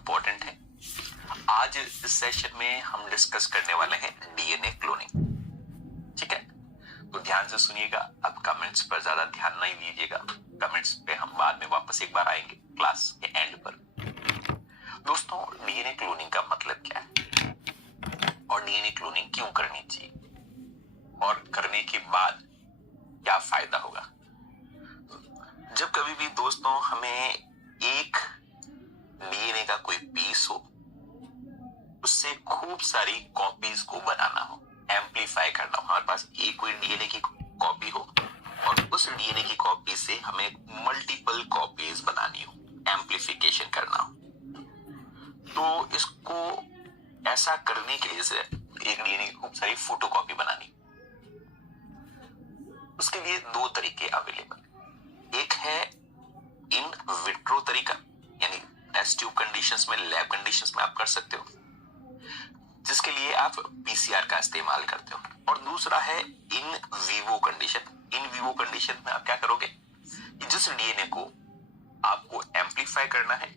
Important है। आज इस सेशन में हम डिस्कस करने वाले हैं डीएनए क्लोनिंग। ठीक है, तो ध्यान से सुनिएगा। अब कमेंट्स पर ज्यादा ध्यान नहीं दीजिएगा, कमेंट्स पे हम बाद में वापस एक बार आएंगे क्लास के एंड पर। दोस्तों, डीएनए क्लोनिंग का मतलब क्या है और डीएनए क्लोनिंग क्यों करनी चाहिए और करने के बाद क्या फायदा होगा। जब कभी भी दोस्तों हमें एक डीएनए का कोई पीस हो, उससे खूब सारी कॉपीज को बनाना हो, एम्पलीफाई करना हो, हमारे पास एक कोई डीएनए की कॉपी हो और उस डीएनए की कॉपी से हमें मल्टीपल कॉपीज बनानी हो, एम्पलीफिकेशन करना हो, तो इसको ऐसा करने के लिए से एक डीएनए की खूब सारी फोटोकॉपी बनानी। उसके लिए दो तरीके अवेलेबल। एक है इन विट्रो तरीका, यानी टेस्ट ट्यूब कंडीशंस में, लैब कंडीशंस में आप कर सकते हो, जिसके लिए आप पीसीआर का इस्तेमाल करते हो। और दूसरा है in vivo condition. In vivo condition में आप क्या करोगे कि जिस डीएनए को आपको एम्पलीफाई करना है,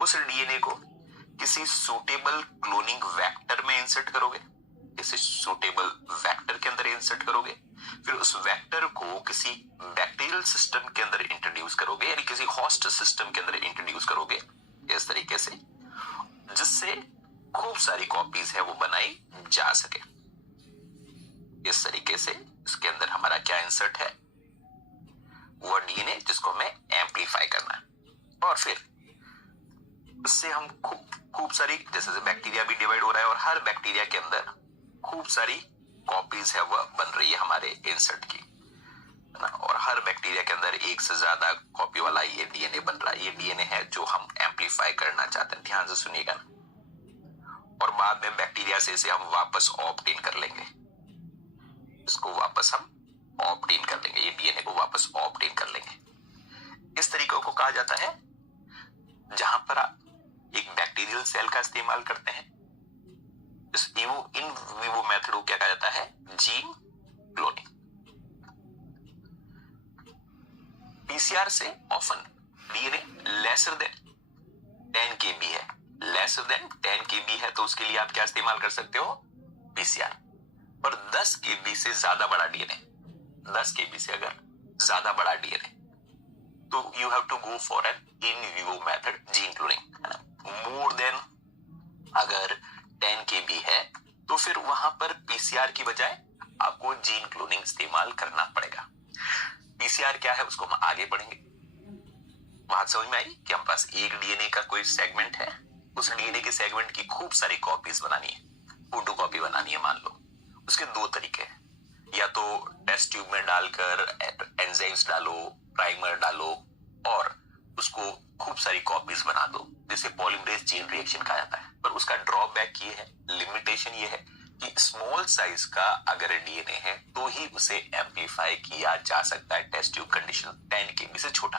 उस डीएनए को किसी सूटेबल क्लोनिंग वेक्टर में इंसर्ट करोगे, किसी सूटेबल वेक्टर के अंदर इंसर्ट करोगे, फिर उस वेक्टर को किसी बैक्टीरियल सिस्टम के अंदर इंट्रोड्यूस करोगे, यानी किसी होस्ट सिस्टम के अंदर इंट्रोड्यूस करोगे इस तरीके से, जिससे खूब सारी कॉपीज है वो बनाई जा सके। इस तरीके से इसके अंदर हमारा क्या इंसर्ट है, वो डीएनए जिसको हमें एम्पलीफाई करना है। और फिर उससे हम खूब सारी, जैसे बैक्टीरिया भी डिवाइड हो रहा है और हर बैक्टीरिया के अंदर खूब सारी कॉपीज है वह बन रही है हमारे इंसर्ट की, है ना। और हर बैक्टीरिया के अंदर एक से ज्यादा कॉपी वाला ये डीएनए बन रहा है। ये डीएनए है जो हम एम्पलीफाई करना चाहते हैं, ध्यान से सुनिएगा ना। और बाद में बैक्टीरिया से इसे हम वापस ऑप्ट इन कर लेंगे, इसको वापस हम ऑप्ट इन कर लेंगे, ये डीएनए को वापस ऑप्ट इन कर लेंगे। इस तरीके को कहा जाता है जहां पर आप एक बैक्टीरियल सेल का इस्तेमाल करते हैं। इस इन विवो मेथड को क्या कहा जाता है, जीन क्लोनिंग। पीसीआर से often DNA lesser than 10 kb है, लेसर देन 10 kb है, तो उसके लिए आप क्या इस्तेमाल कर सकते हो, पीसीआर। और 10 kb से ज्यादा बड़ा डीएनए, 10 kb से अगर ज्यादा बड़ा डीएनए, तो you have to go for an in vivo method, gene cloning, है ना। मोर देन अगर 10 kb है तो फिर वहां पर पीसीआर की बजाय आपको जीन क्लोनिंग इस्तेमाल करना पड़ेगा। पीसीआर क्या है उसको हम आगे पढ़ेंगे। बात समझ में आई कि हमारे पास एक डीएनए का कोई सेगमेंट है, उस डीएनए के सेगमेंट की खूब सारी कॉपीज बनानी है, फोटोकॉपी बनानी है मान लो। उसके दो तरीके हैं, या तो टेस्ट ट्यूब में डालकर एंजाइम्स डालो, प्राइमर डालो और उसको खूब सारी कॉपीज बना दो, जिसे पॉलीमरेज चेन रिएक्शन कहा जाता है। पर उसका ड्रॉबैक ये है, लिमिटेशन ये है कि स्मॉल साइज का अगर डीएनए है तो ही उसे एम्पलीफाई किया जा सकता है टेस्ट ट्यूब कंडीशन 10 kb से छोटा।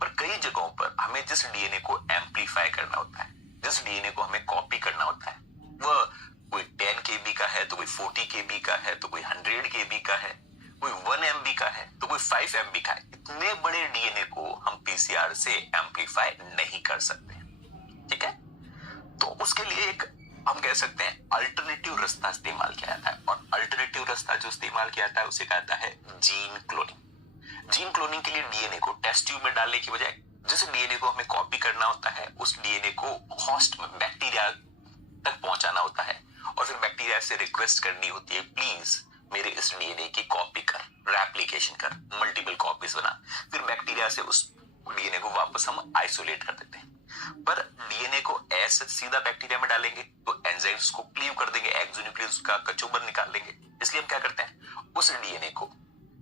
पर कई जगहों पर हमें जिस डीएनए को एम्पलीफाई करना होता है, जिस डीएनए को हमें कॉपी करना होता है, वह कोई 10 kb का है, तो कोई 40 kb का है, तो कोई 100 kb का है, कोई 1 MB का है, तो कोई 5 MB का है। इतने बड़े डीएनए को हम पीसीआर से एम्पलीफाई नहीं कर सकते, ठीक है। तो उसके लिए एक हम कह सकते हैं अल्टरनेटिव रास्ता इस्तेमाल किया जाता है, और अल्टरनेटिव रास्ता जो इस्तेमाल किया जाता है उसे कहता है जीन क्लोनिंग। जीन क्लोनिंग के लिए डीएनए को टेस्ट ट्यूब में डालने की बजाय जिस डीएनए को हमें कॉपी करना होता है, उस डीएनए को होस्ट में, बैक्टीरिया तक पहुंचाना होता है, और फिर बैक्टीरिया से रिक्वेस्ट करनी होती है, प्लीज मेरे इस डीएनए की कॉपी कर, रेप्लिकेशन कर, मल्टीपल कॉपीज बना। फिर बैक्टीरिया से उस डीएनए को वापस हम आइसोलेट कर देते हैं। पर डीएनए को ऐसे सीधा बैक्टीरिया में डालेंगे तो एंजाइम्स को क्लीव कर देंगे, एक्सोन्यूक्लियस का कचोबर निकाल लेंगे। इसलिए हम क्या करते हैं, उस डीएनए को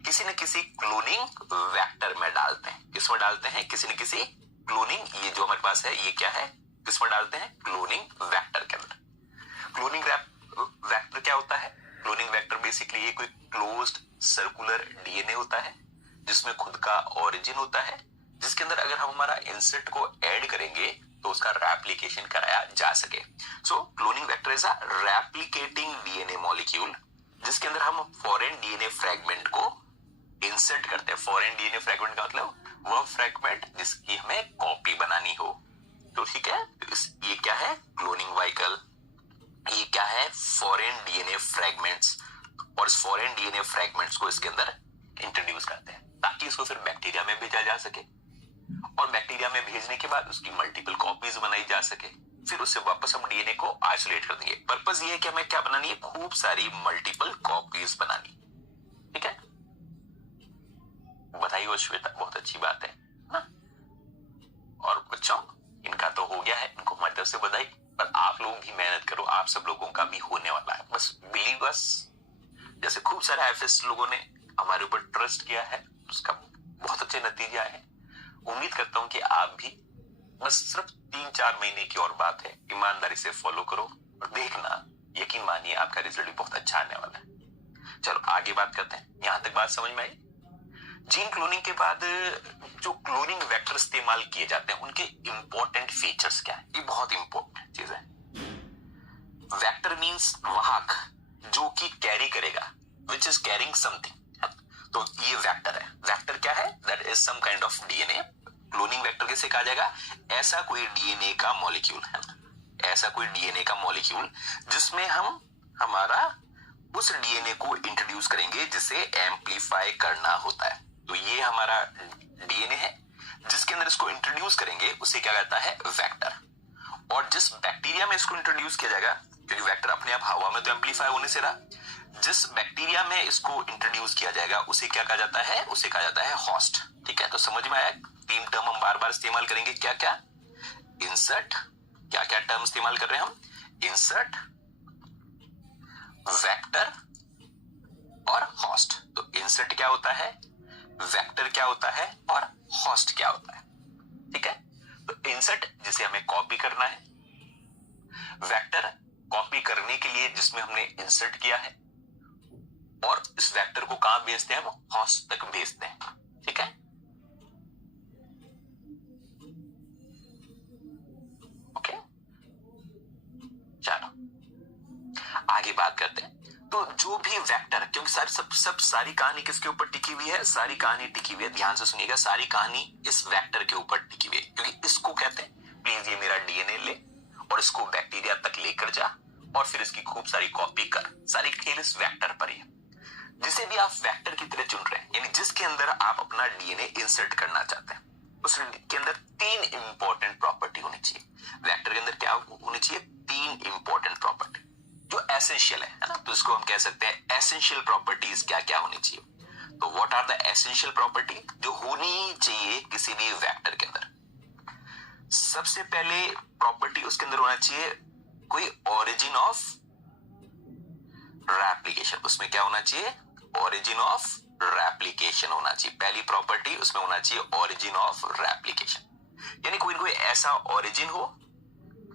किसी न किसी क्लोनिंग वेक्टर में डालते हैं। किसमें डालते हैं, किसी न किसी क्लोनिंग, ये जो हमारे पास है ये क्या है, किसमें डालते हैं, क्लोनिंग वेक्टर के अंदर। क्लोनिंग वेक्टर क्या होता है, क्लोनिंग वेक्टर बेसिकली ये कोई क्लोज्ड सर्कुलर डीएनए होता है जिसमें खुद का ओरिजिन होता है, जिसके अंदर अगर हम हमारा इंसर्ट को ऐड करेंगे तो उसका रेप्लिकेशन कराया जा सके। So cloning vector is a replicating DNA molecule, जिसके अंदर हम फॉरेन डीएनए फ्रेगमेंट को इंसर्ट करते हैं। फॉरेन डीएनए फ्रेगमेंट का मतलब वह फ्रेगमेंट जिसकी हमें कॉपी बनानी हो, तो ठीक है, ये क्या है, क्लोनिंग व्हीकल, ये क्या है, फॉरेन डीएनए फ्रैगमेंट्स, और इस फॉरेन डीएनए फ्रैगमेंट्स को इसके अंदर इंट्रोड्यूस करते हैं ताकि इसको फिर बैक्टीरिया में भेजा जा सके, और बैक्टीरिया में भेजने के बाद उसकी मल्टीपल कॉपीज बनाई जा सके, फिर उससे वापस हम डीएनए को आइसोलेट कर देंगे। पर्पस ये है कि हमें क्या बनानी है, खूब सारी मल्टीपल कॉपीज बनानी, ठीक है। बधाई हो श्वेता, बहुत अच्छी बात है ना। और बच्चों इनका तो हो गया है, इनको हमारी तरफ से बधाई, पर आप लोग भी मेहनत करो, आप सब लोगों का भी होने वाला है, बस बिलीव अस। जैसे खूब सारे आईएफएस लोगों ने हमारे ऊपर ट्रस्ट किया है, उसका बहुत अच्छे नतीजे आए हैं। उम्मीद करता हूं कि आप भी, बस सिर्फ 3-4 महीने की और बात है, ईमानदारी से फॉलो करो और देखना, यकीन मानिए आपका रिजल्ट भी बहुत अच्छा आने वाला है। चलो आगे बात करते हैं, यहां तक बात समझ में आई। जीन क्लोनिंग के बाद जो क्लोनिंग वेक्टर इस्तेमाल किए जाते हैं उनके इंपॉर्टेंट फीचर्स क्या है, ये बहुत इंपॉर्टेंट चीज है। वेक्टर मींस वाहक, जो कि कैरी करेगा, विच इज कैरिंग समथिंग, तो ये वेक्टर है। वेक्टर क्या है, that is some kind of DNA. Cloning vector कैसे कहा जाएगा, ऐसा कोई डीएनए का मॉलिक्यूल है ना, ऐसा कोई डीएनए का मॉलिक्यूल जिसमें हम हमारा उस डीएनए को इंट्रोड्यूस करेंगे जिसे एम्पलीफाई करना होता है। तो ये हमारा डीएनए है जिसके अंदर इसको इंट्रोड्यूस करेंगे, उसे क्या कहता है, वेक्टर। और जिस बैक्टीरिया में इसको इंट्रोड्यूस किया जाएगा, क्योंकि वेक्टर अपने आप हवा में तो एम्पलीफाई होने से रहा, जिस बैक्टीरिया में इसको इंट्रोड्यूस किया जाएगा उसे क्या कहा जाता है, उसे कहा जाता है होस्ट। ठीक है, तो समझ में आया, 3 टर्म हम बार बार इस्तेमाल करेंगे, क्या क्या, इंसर्ट, क्या क्या टर्म इस्तेमाल कर रहे हैं हम, इंसर्ट, वेक्टर और होस्ट। तो इंसर्ट क्या होता है, वेक्टर क्या होता है और होस्ट क्या होता है, ठीक है। तो इंसर्ट जिसे हमें कॉपी करना है, वेक्टर कॉपी करने के लिए जिसमें हमने इंसर्ट किया है, और इस वेक्टर को कहां भेजते हैं, हम होस्ट तक भेजते हैं, ठीक है। ओके, चलो आगे बात करते हैं। तो जो भी वेक्टर, क्योंकि सारी कहानी किसके ऊपर टिकी हुई है, सारी कहानी टिकी हुई है, ध्यान से सुनिएगा, सारी कहानी इस वेक्टर के ऊपर टिकी हुई है, क्योंकि इसको कहते हैं, प्लीज ये मेरा डीएनए ले और इसको बैक्टीरिया तक लेकर जा और फिर इसकी खूब सारी कॉपी कर, सारी खेल इस वेक्टर पर ही है। जिसे भी आप वेक्टर की तरह चुन रहे हैं, यानी जिसके अंदर आप अपना डीएनए इंसर्ट करना चाहते हैं, उसके अंदर 3 इंपॉर्टेंट प्रॉपर्टी होनी चाहिए। वेक्टर के अंदर क्या होनी चाहिए, 3 इंपॉर्टेंट प्रॉपर्टी जो एसेंशियल है ना, तो इसको हम कह सकते हैं एसेंशियल प्रॉपर्टीज क्या क्या होनी चाहिए। तो what are the essential property जो होनी चाहिए किसी भी वेक्टर के अंदर। सबसे पहले प्रॉपर्टी उसके अंदर होना चाहिए कोई ओरिजिन ऑफ रेप्लिकेशन, उसमें क्या होना चाहिए, ओरिजिन ऑफ रेप्लिकेशन होना चाहिए। पहली प्रॉपर्टी उसमें होना चाहिए ओरिजिन ऑफ रेप्लिकेशन, यानी कोई कोई ऐसा ओरिजिन हो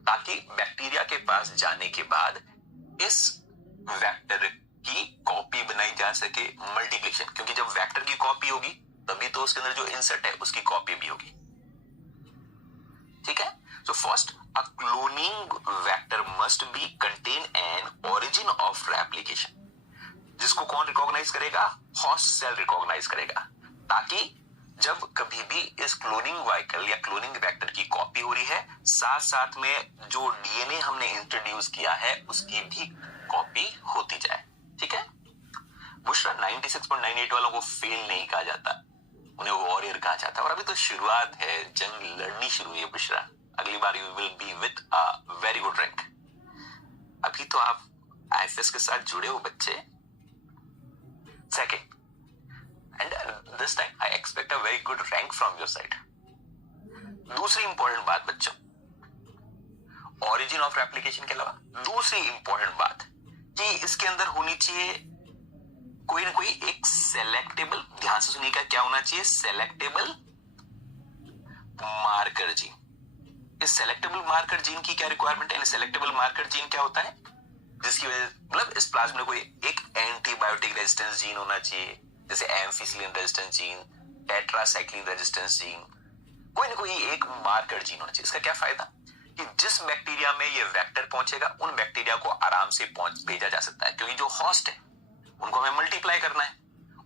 ताकि बैक्टीरिया के पास जाने के बाद इस वेक्टर की कॉपी बनाई जा सके, मल्टीप्लिकेशन, क्योंकि जब वेक्टर की कॉपी होगी तभी तो उसके अंदर जो इंसर्ट है उसकी कॉपी भी होगी, ठीक है। So first, a cloning vector must be contain an origin of replication, जिसको कौन रिकॉग्नाइज करेगा, होस्ट सेल रिकॉग्नाइज करेगा, ताकि जब कभी भी इस क्लोनिंग व्हीकल या क्लोनिंग वेक्टर की कॉपी हो रही है, साथ साथ में जो डीएनए हमने इंट्रोड्यूस किया है उसकी भी कॉपी होती जाए, ठीक है। बुशरा, 96.98 वालों को फेल नहीं कहा जाता, उन्हें वॉरियर कहा जाता है, और अभी तो शुरुआत है, जंग लड़नी शुरू हुई है बुशरा, अगली बार you will be with a very good rank. अभी तो आप आईएफएस के साथ जुड़े हो बच्चे। Second, and this time I expect a very good rank from your side. दूसरी इंपॉर्टेंट बात बच्चों, ओरिजिन ऑफ रेप्लिकेशन के अलावा दूसरी इंपॉर्टेंट बात कि इसके अंदर होनी चाहिए कोई ना कोई एक सेलेक्टेबल, ध्यान से सुनिएगा, क्या होना चाहिए, सेलेक्टेबल मार्कर जीन। इस सेलेक्टेबल मार्कर जीन की क्या रिक्वायरमेंट है, सेलेक्टेबल मार्कर जीन क्या होता है, जिसकी वजह मतलब इस प्लाज्मा में कोई एक एंटीबायोटिक रेजिस्टेंस जीन होना चाहिए, जैसे ampicillin resistance gene, tetracycline resistance gene, कोई ना कोई एक मार्कर जीन होना चाहिए। इसका क्या फायदा कि जिस बैक्टीरिया में ये वेक्टर पहुंचेगा उन बैक्टीरिया को आराम से भेजा जा सकता है, क्योंकि जो होस्ट है उनको हमें मल्टीप्लाई करना है।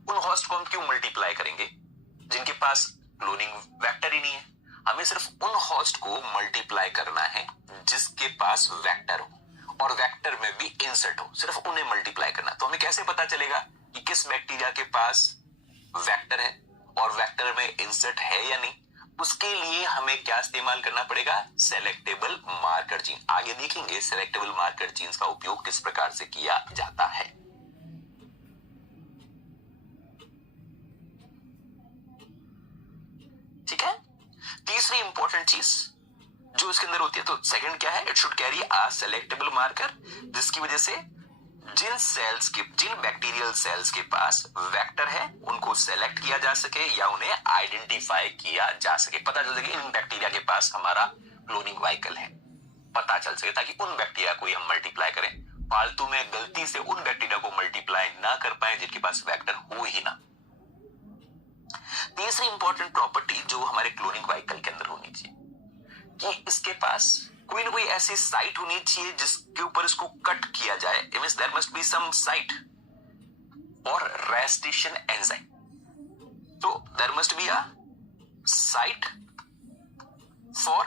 उन होस्ट को हम क्यों मल्टीप्लाई करेंगे जिनके पास क्लोनिंग वेक्टर ही नहीं है, हमें सिर्फ उन होस्ट को मल्टीप्लाई करना है जिसके पास वेक्टर हो और वेक्टर में भी इंसर्ट हो, सिर्फ उन्हें मल्टीप्लाई करना। तो हमें कैसे पता चलेगा कि किस बैक्टीरिया के पास वेक्टर है और वेक्टर में इंसर्ट है या नहीं? उसके लिए हमें क्या इस्तेमाल करना पड़ेगा? Selectable marker gene. आगे देखेंगे सेलेक्टेबल मार्कर जीन्स का उपयोग किस प्रकार से किया जाता है। ठीक है, तीसरी इंपॉर्टेंट चीज जो इसके अंदर होती है, तो सेकंड क्या है? It should carry a selectable marker, जिसकी वजह से जिन बैक्टीरियल सेल्स के पास वेक्टर है उनको सेलेक्ट किया जा सके या उन्हें आइडेंटिफाई किया जा सके। पता चल सके इन बैक्टीरिया के पास हमारा क्लोनिंग व्हीकल है, पता चल सके, ताकि उन बैक्टीरिया को हम मल्टीप्लाई करें, फालतू में गलती से उन बैक्टीरिया को मल्टीप्लाई ना कर पाए जिनके पास वेक्टर हो ही ना। तीसरी इंपॉर्टेंट प्रॉपर्टी जो हमारे क्लोनिंग व्हीकल के अंदर होनी चाहिए कि इसके पास कोई ना कोई ऐसी साइट होनी चाहिए जिसके ऊपर इसको कट किया जाए। It means there must be some site for restriction enzyme. तो there must be a site for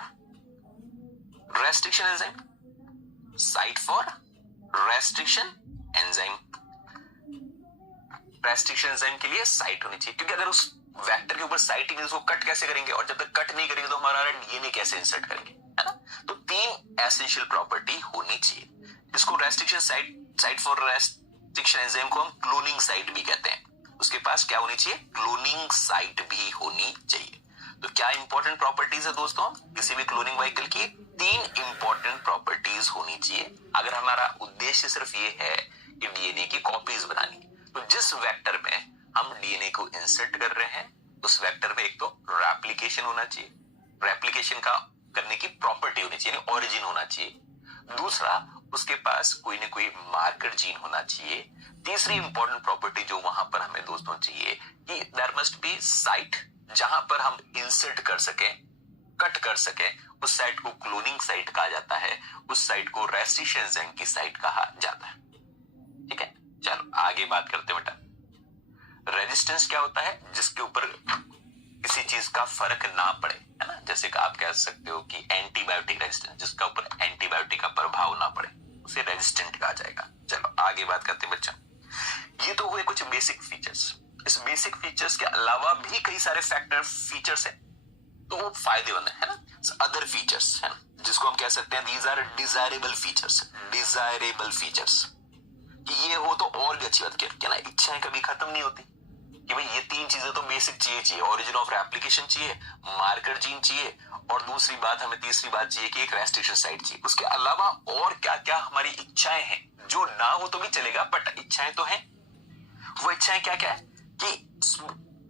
restriction enzyme, site for restriction enzyme. Restriction enzyme के लिए साइट होनी चाहिए, क्योंकि अगर उस वेक्टर के ऊपर साइट ही नहीं, उसको कट कैसे करेंगे? और जब तक कट नहीं करेंगे तो हमारा डीएनए कैसे इंसर्ट करेंगे, है ना? तो तीन एसेंशियल प्रॉपर्टी होनी चाहिए। इसको restriction site for restriction enzyme को हम क्लोनिंग साइट भी कहते हैं। उसके पास क्या होनी चाहिए? क्लोनिंग साइट भी होनी चाहिए। तो क्या इंपॉर्टेंट प्रॉपर्टीज है दोस्तों किसी भी क्लोनिंग व्हीकल की? तीन इंपॉर्टेंट प्रॉपर्टीज होनी चाहिए। अगर हमारा उद्देश्य सिर्फ ये है कि डीएनए की कॉपीज बनानी, तो जिस वेक्टर में हम डीएनए को इंसर्ट कर रहे हैं उस वेक्टर में एक तो रेप्लिकेशन होना चाहिए, रेप्लिकेशन का करने की प्रॉपर्टी होनी चाहिए, ओरिजिन होना चाहिए। दूसरा, उसके पास कोई ना कोई मार्कर जीन होना चाहिए। तीसरी इंपॉर्टेंट प्रॉपर्टी जो वहां पर हमें दोस्तों चाहिए कि देयर मस्ट बी साइट जहां पर हम इंसर्ट कर सके, कट कर सके। उस साइट को क्लोनिंग साइट कहा जाता है, उस साइट को रेस्ट्रिक्शन एंजाइम की साइट कहा जाता है। ठीक है, चलो आगे बात करते हैं बेटा। रेजिस्टेंस क्या होता है? जिसके ऊपर किसी चीज का फर्क ना पड़े, है ना? जैसे कि आप कह सकते हो कि एंटीबायोटिक रेजिस्टेंस, जिसका ऊपर एंटीबायोटिक का प्रभाव ना पड़े उसे रेजिस्टेंट कहा जाएगा। चलो आगे बात करते हैं बच्चों। ये तो हुए कुछ बेसिक फीचर्स। इस बेसिक फीचर्स के अलावा भी कई सारे फैक्टर फीचर्स है, तो वो फायदेमंद है ना? अदर फीचर्स है ना, जिसको हम कह सकते हैं these are desirable features. Desirable features कि ये हो तो और भी अच्छी बात। क्या ना, इच्छाएं कभी खत्म नहीं होती कि भाई ये तीन चीजें तो बेसिक चाहिए, ओरिजिन ऑफ रेप्लिकेशन चाहिए, मार्कर जीन चाहिए, और दूसरी बात हमें तीसरी बात चाहिए कि एक रेस्ट्रिक्शन साइट चाहिए। उसके अलावा और क्या क्या हमारी इच्छाएं हैं, जो ना हो तो भी चलेगा बट इच्छाएं तो हैं। वो इच्छाएं क्या क्या है कि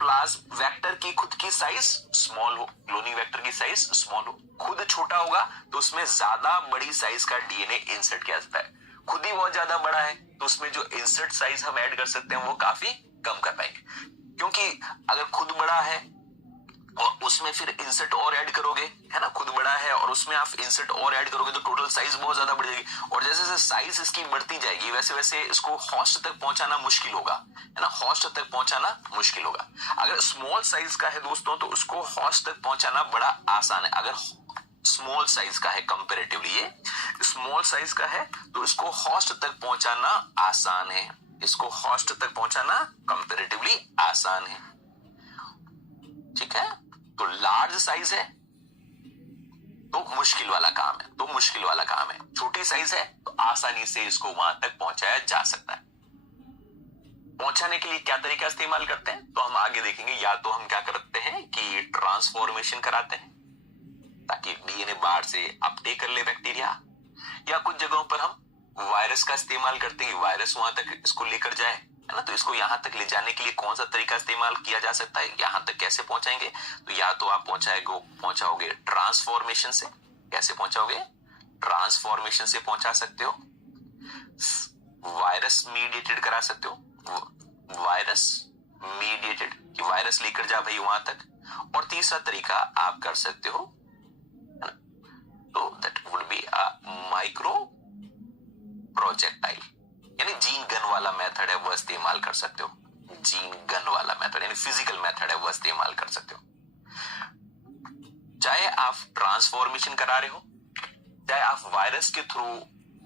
प्लाज्म वेक्टर की खुद की साइज स्मॉल हो, क्लोनिंग वेक्टर की साइज स्मॉल हो। खुद छोटा होगा तो उसमें ज्यादा बड़ी साइज का डीएनए इंसर्ट किया जाता है। खुद ही बहुत ज्यादा बड़ा है तो उसमें जो इंसर्ट साइज हम ऐड कर सकते हैं वो काफी कम कर पाएंगे, क्योंकि अगर खुद बड़ा है और उसमें फिर इंसर्ट और ऐड करोगे, है ना, खुद बड़ा है और उसमें आप इंसर्ट और ऐड करोगे तो टोटल साइज बहुत ज्यादा बढ़ जाएगी, और जैसे जैसे साइज इसकी बढ़ती जाएगी वैसे वैसे इसको होस्ट तक पहुंचाना मुश्किल होगा, है ना? होस्ट तक पहुंचाना मुश्किल होगा। अगर स्मॉल साइज का है दोस्तों तो उसको होस्ट तक पहुंचाना बड़ा आसान है। अगर स्मॉल साइज का है, कंपैरेटिवली ये स्मॉल साइज का है तो इसको होस्ट तक पहुंचाना आसान है, इसको होस्ट तक पहुंचाना कंपैरेटिवली आसान है। ठीक है, तो लार्ज साइज है तो मुश्किल वाला काम है, तो मुश्किल वाला काम है। छोटी साइज है तो आसानी से इसको वहां तक पहुंचाया जा सकता है। पहुंचाने के लिए क्या तरीका इस्तेमाल करते हैं तो हम आगे देखेंगे। या तो हम क्या करते हैं कि ट्रांसफॉर्मेशन कराते हैं ताकि डीएनए बाहर से अपटेक कर ले बैक्टीरिया, या कुछ जगहों पर हम वायरस का इस्तेमाल करते हैं, वायरस वहां तक इसको लेकर जाए, है ना? तो इसको यहां तक ले जाने के लिए कौन सा तरीका इस्तेमाल किया जा सकता है, यहां तक कैसे पहुंचाएंगे? तो या तो आप पहुंचाओगे ट्रांसफॉर्मेशन से। कैसे पहुंचाओगे? ट्रांसफॉर्मेशन से पहुंचा सकते हो, वायरस मीडिएटेड करा सकते हो, वायरस मीडिएटेड कि वायरस लेकर जा भाई वहां तक, और तीसरा तरीका आप कर सकते हो, तो that would be a micro projectile, यानी जीन गन वाला मेथड है वो इस्तेमाल कर सकते हो। जीन गन वाला मेथड यानी फिजिकल मेथड है वो इस्तेमाल कर सकते हो। चाहे आप ट्रांसफॉर्मेशन करा रहे हो, चाहे आप वायरस के थ्रू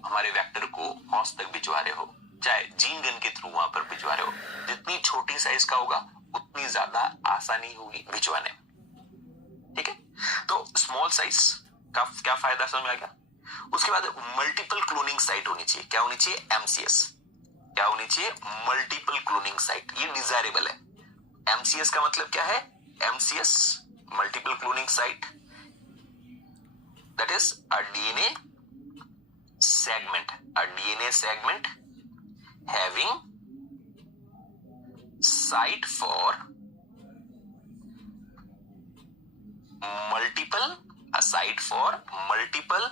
हमारे वेक्टर को होस्ट तक भिजवा रहे हो, चाहे जीन गन के थ्रू वहां पर भिजवा रहे हो, जितनी छोटी साइज का होगा उतनी ज्यादा आसानी होगी भिजवाने में। ठीक है, तो स्मॉल साइज का क्या फायदा समझ में आ गया। उसके बाद मल्टीपल क्लोनिंग साइट होनी चाहिए। क्या होनी चाहिए? MCS। क्या होनी चाहिए? Multiple cloning site. ये डिजायरेबल है। MCS का मतलब क्या है? MCS multiple cloning site, that is a DNA segment having site for multiple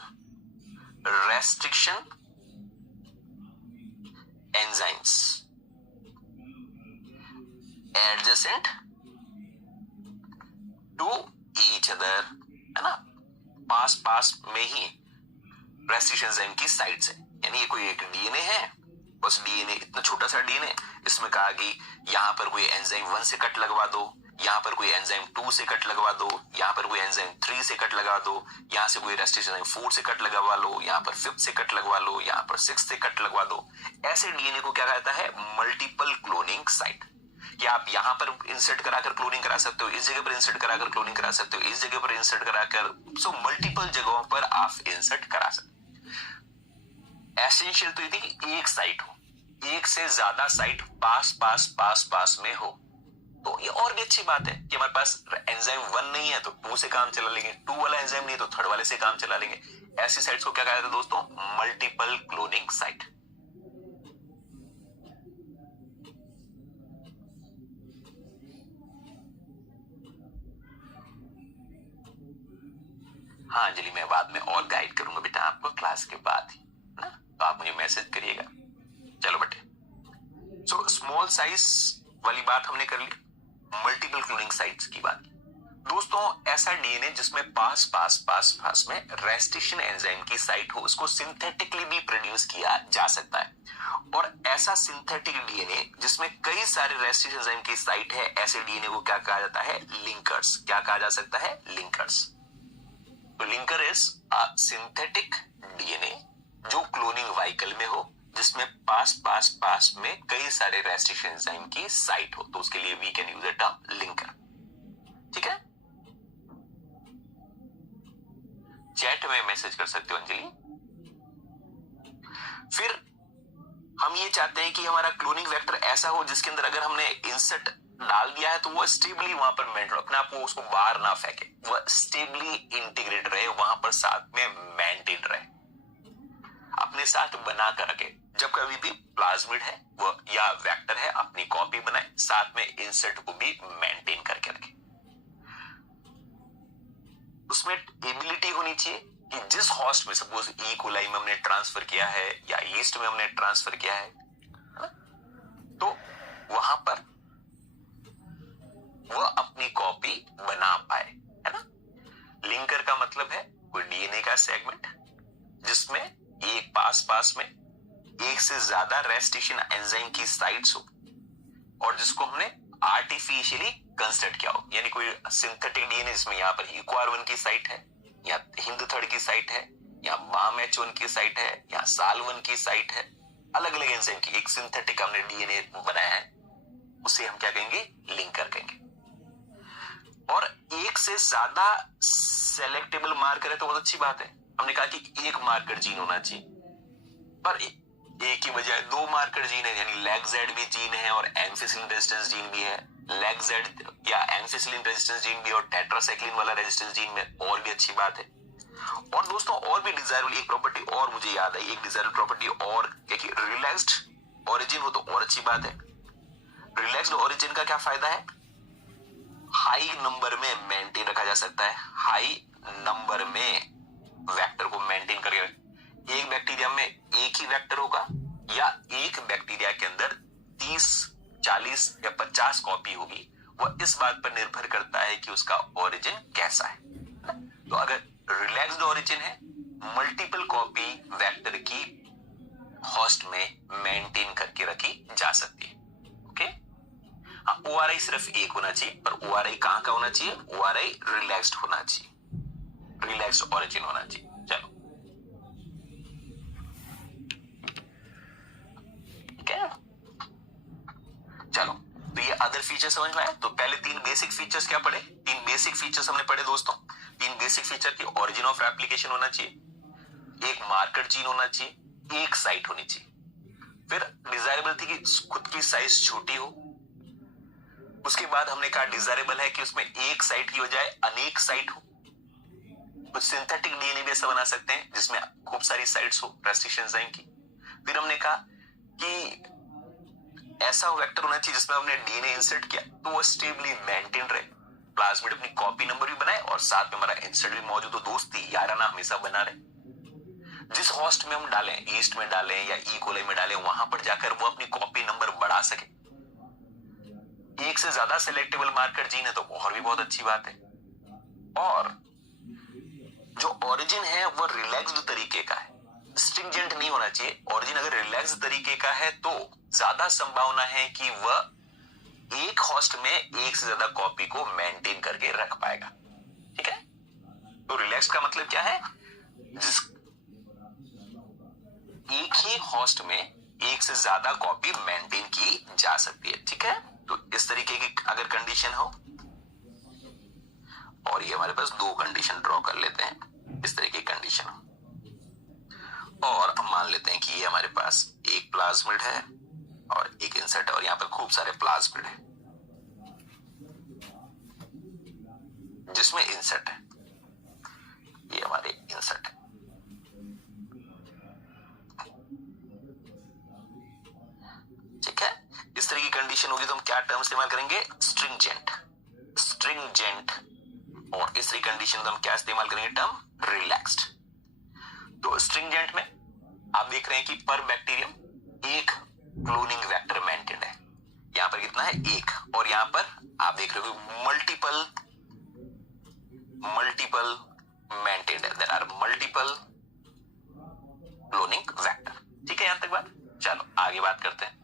restriction enzymes adjacent to each other, है ना। पास में ही रेस्ट्रिक्शन एंजाइम की साइट्स है। यानी ये कोई एक DNA है, उस DNA इतना छोटा सा DNA, इसमें कहा कि यहां पर कोई एंजाइम 1 से कट लगवा दो, यहां पर कोई एंजाइम 2 से कट लगवा दो, यहां पर कोई एंजाइम 3 से कट लगा दो, यहां से कोई रेस्ट्रिक्शन एंजाइम 4 से कट लगवा लो, यहां पर 5 से कट लगवा लो, यहां पर 6 से कट लगवा दो। ऐसे DNA को क्या कहता है? Multiple cloning site. या आप यहां पर इंसर्ट कराकर क्लोनिंग करा सकते हो, इस जगह पर इंसर्ट कराकर क्लोनिंग करा सकते हो, इस जगह पर इंसर्ट कराकर, सो मल्टीपल जगहों पर आप इंसर्ट करा सकते हो। एसेंशियल तो ये थी कि एक साइट हो, एक से ज्यादा साइट पास में हो। तो ये और भी अच्छी बात है कि हमारे पास एंजाइम 1 नहीं है तो 2 से काम चला लेंगे, 2 वाला एंजाइम नहीं है तो 3rd वाले से काम चला लेंगे। ऐसी साइट्स को क्या कहते हैं दोस्तों? Multiple cloning site. हाँ अंजलि, मैं बाद में और गाइड करूंगा बेटा आपको क्लास के बाद ही ना, तो आप मुझे मैसेज करिएगा। चलो बेटे, सो स्मॉल साइज वाली बात हमने कर ली, मल्टीपल क्लोनिंग साइट्स की बात। दोस्तों ऐसा DNA जिसमें पास में रेस्ट्रिक्शन एंजाइम की साइट हो, उसको सिंथेटिकली भी प्रोड्यूस किया जा सकता है। और ऐसा सिंथेटिक DNA जिसमें कई सारे रेस्ट्रिक्शन एंजाइम की साइट है, ऐसे DNA को क्या कहा जाता है? लिंकर्स। क्या कहा जा सकता है? लिंकर्स। तो linker is a synthetic DNA जो क्लोनिंग व्हीकल में हो, जिसमें पास में कई सारे रेस्ट्रिक्शन एंजाइम की साइट हो, तो उसके लिए we can use the term linker. ठीक है, चैट में मैसेज कर सकते हो अंजलि। फिर हम ये चाहते हैं कि हमारा क्लोनिंग वेक्टर ऐसा हो जिसके अंदर अगर हमने इंसर्ट डाल दिया है तो वो स्टेबली वहां पर मेंटेन, अपने आप को उसको बाहर ना फेंके, वो स्टेबली इंटीग्रेट रहे, वहां पर साथ में मेंटेन रहे, अपने साथ बना कर रखे। जब कभी भी प्लाज्मिड है वो या वेक्टर है, अपनी कॉपी बनाए, साथ में इंसर्ट को भी मेंटेन करके रखे। उसमें एबिलिटी होनी चाहिए कि जिस होस्ट में, सपोज ई कोलाई में हमने ट्रांसफर किया है या यीस्ट में हमने ट्रांसफर किया है, तो वहां पर वो अपनी कॉपी बना पाए, है ना। लिंकर का मतलब है कोई DNA का सेगमेंट जिसमें एक पास में एक से ज्यादा रेस्ट्रिक्शन एंजाइम की साइट्स हो और जिसको हमने आर्टिफिशियली कंस्ट्रक्ट किया हो। यानी कोई सिंथेटिक DNA जिसमें यहाँ पर EcoR1 की साइट है, या HindIII की साइट है, या BAMH1 की साइट है, या SAL1 की साइट है, अलग अलग एंजाइम की एक सिंथेटिक हमने DNA बनाया है, उसे हम क्या कहेंगे? लिंकर कहेंगे। और एक से ज्यादा सेलेक्टेबल मार्कर है तो बहुत अच्छी बात है। हमने कहा कि एक मार्कर जीन होना चाहिए, पर एक की बजाय 2 मार्कर जीन है, यानी लैग-जेड भी जीन है और एम्फिसिलिन रेजिस्टेंस जीन भी है। लैग-जेड या एम्फिसिलिन रेजिस्टेंस जीन भी और टेट्रासाइक्लिन वाला रेजिस्टेंस जीन में और भी अच्छी बात है। और दोस्तों और भी डिजायरेबल एक प्रॉपर्टी और मुझे याद आई, एक डिजायरेबल प्रॉपर्टी और, क्योंकि रिलैक्स्ड ओरिजिन हो तो और अच्छी बात है। रिलैक्स्ड ओरिजिन का क्या फायदा है? हाई नंबर में मेंटेन रखा जा सकता है, हाई नंबर में वेक्टर को मेंटेन करके। एक बैक्टीरिया में एक ही वेक्टर होगा या एक बैक्टीरिया के अंदर 30, 40 या 50 कॉपी होगी, वह इस बात पर निर्भर करता है कि उसका ओरिजिन कैसा है। तो अगर रिलैक्स्ड ओरिजिन है, मल्टीपल कॉपी वेक्टर की होस्ट में मेंटेन करके रखी जा सकती है। ओके, हाँ, ORI सिर्फ एक होना चाहिए, पर ORI कहां का होना चाहिए? ORI रिलैक्स्ड होना चाहिए। रिलैक्स्ड ओरिजिन होना चाहिए। चलो ठीक है, चलो तो ये अदर फीचर समझ में आए। तो पहले तीन बेसिक फीचर्स क्या पढ़े, तीन बेसिक फीचर्स हमने पढ़े दोस्तों। तीन बेसिक फीचर की ओरिजिन ऑफ एप्लीकेशन होना चाहिए, एक मार्कर जीन होना चाहिए, एक साइट होनी चाहिए। फिर डिजायरेबल थी कि खुद की साइज छोटी हो। उसके बाद हमने कहा डिजायरेबल है कि उसमें एक साइट की बजाय अनेक साइट हो। कुछ सिंथेटिक डीएनए भी ऐसा बना सकते हैं जिसमें खूब सारी साइट्स हो रेस्ट्रिक्शन एंजाइम की। फिर हमने कहा कि ऐसा वेक्टर होना चाहिए जिसमें हमने डीएनए इंसर्ट किया तो वो स्टेबली मेंटेन रहे, प्लाज्मिड अपनी कॉपी नंबर भी बनाए और साथ में हमारा इंसर्ट भी मौजूद हो, दोस्ती याराना हमेशा बना रहे। जिस होस्ट में हम डालें, ईस्ट में डालें या ई कोलाई में डालें, वहां पर जाकर वो अपनी कॉपी नंबर बढ़ा सके। एक से ज्यादा सिलेक्टेबल मार्कर जीन है तो और भी बहुत अच्छी बात है। और जो ओरिजिन है वो रिलैक्स्ड तरीके का है, स्ट्रिंजेंट नहीं होना चाहिए। ओरिजिन अगर रिलैक्स्ड तरीके का है तो ज्यादा संभावना है कि वह एक होस्ट में एक से ज्यादा कॉपी को मेंटेन करके रख पाएगा। ठीक है, तो रिलैक्स का मतलब क्या है, जिस एक ही होस्ट में एक से ज्यादा कॉपी मेंटेन की जा सकती है। ठीक है, तो इस तरीके की अगर कंडीशन हो, और ये हमारे पास दो कंडीशन ड्रॉ कर लेते हैं, इस तरीके की कंडीशन हो, और हम मान लेते हैं कि ये हमारे पास एक प्लाज्मिड है और एक इंसर्ट है और यहां पर खूब सारे प्लाज्मिड है जिसमें इंसर्ट है, ये हमारे इंसर्ट है। ठीक है, इस तरह की कंडीशन होगी तो हम क्या टर्म इस्तेमाल करेंगे, स्ट्रिंजेंट, स्ट्रिंजेंट। और इस तरह की कंडीशन तो हम क्या इस्तेमाल करेंगे, टर्म रिलैक्स्ड। तो स्ट्रिंजेंट में आप देख रहे हैं कि पर बैक्टीरियम एक क्लोनिंग वेक्टर मेंटेन है, यहां पर कितना है, एक, और यहां पर आप देख रहे हो मल्टीपल मेंटेन्ड है, there are multiple cloning vector. ठीक है, यहां तक बात। चलो आगे बात करते हैं।